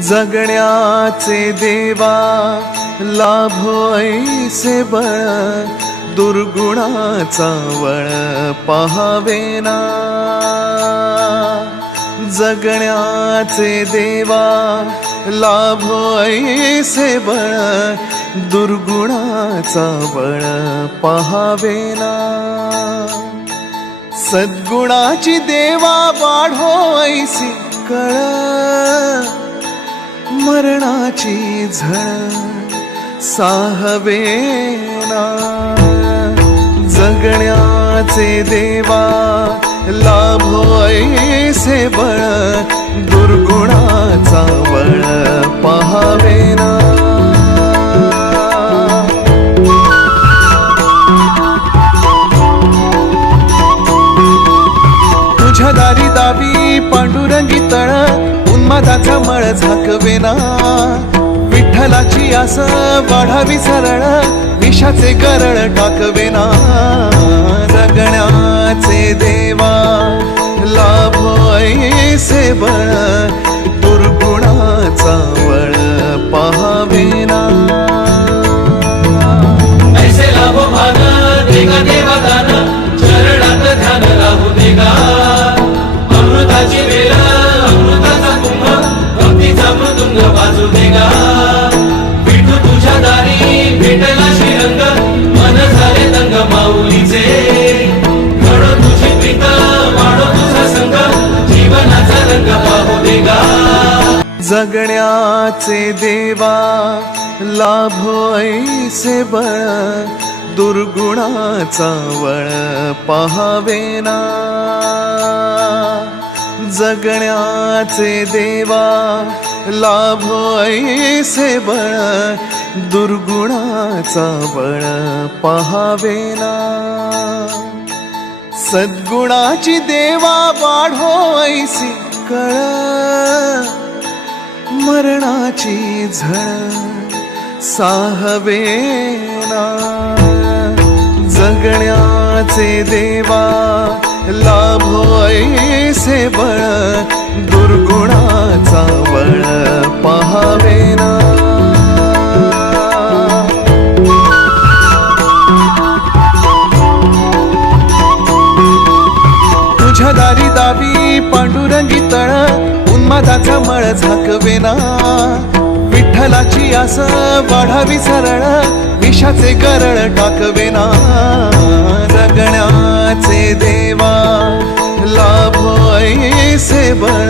जगण्याचे देवा लाभो ऐसे बळ, दुर्गुणाचा वळ पहावेना। जगण्याचे देवा लाभो ऐसे बळ, दुर्गुणाचा बळ पहावेना। सद्गुणाची देवा वाढो ऐसी कळ, मरणाची झळ साहवेना। जगण्याचे देवा लाभो ऐसे बळ, दुर्गुणाचा बळ पहावेना। तुझ्या दारी दावी पांडुरंगी तळ, उन्मादाचा मळ झाकवेना। विठ्ठलाची आस वाढावी सरळ, विषाचे गरळ टाकवेना। जगण्याचे देवा लाभो ऐसे बळ, दुर्गुणाचा बळ पहावेना। ऐसे लाभो भान देगा देवा दान, चरणात ध्यान राहू देगा। अमृताची वेळ अमृताचा कुंभ, भक्तीचा मृदुंग वाजू देगा। विठू तुझ्या दारी भेटला श्रीरंग, मन झाले दंग माऊलीचे। घडो तुझी प्रीत वाढो तुझा संग, जीवनाचा रंग पाहू देगा। जगण्याचे देवा लाभो ऐसे बळ, दुर्गुणाचा वळ पहावेना। जगण्याचे देवा लाभो ऐसे बळ, दुर्गुणाचा बळ पहावेना। सद्गुणाची देवा वाढो ऐसी कळ, मरणाची झळ साहवेना। जगण्याचे देवा लाभो ऐसे बळ, दुर्गुणाचा बळ पहावेना। तुझ्या दारी दावी पांडुरंगी तळ, उन्मादाचा मळ झाकवेना। विठ्ठलाची आस वाढावी सरळ, विषाचे गरळ टाकवेना। जगण्याचे देवा लाभो ऐसे बळ,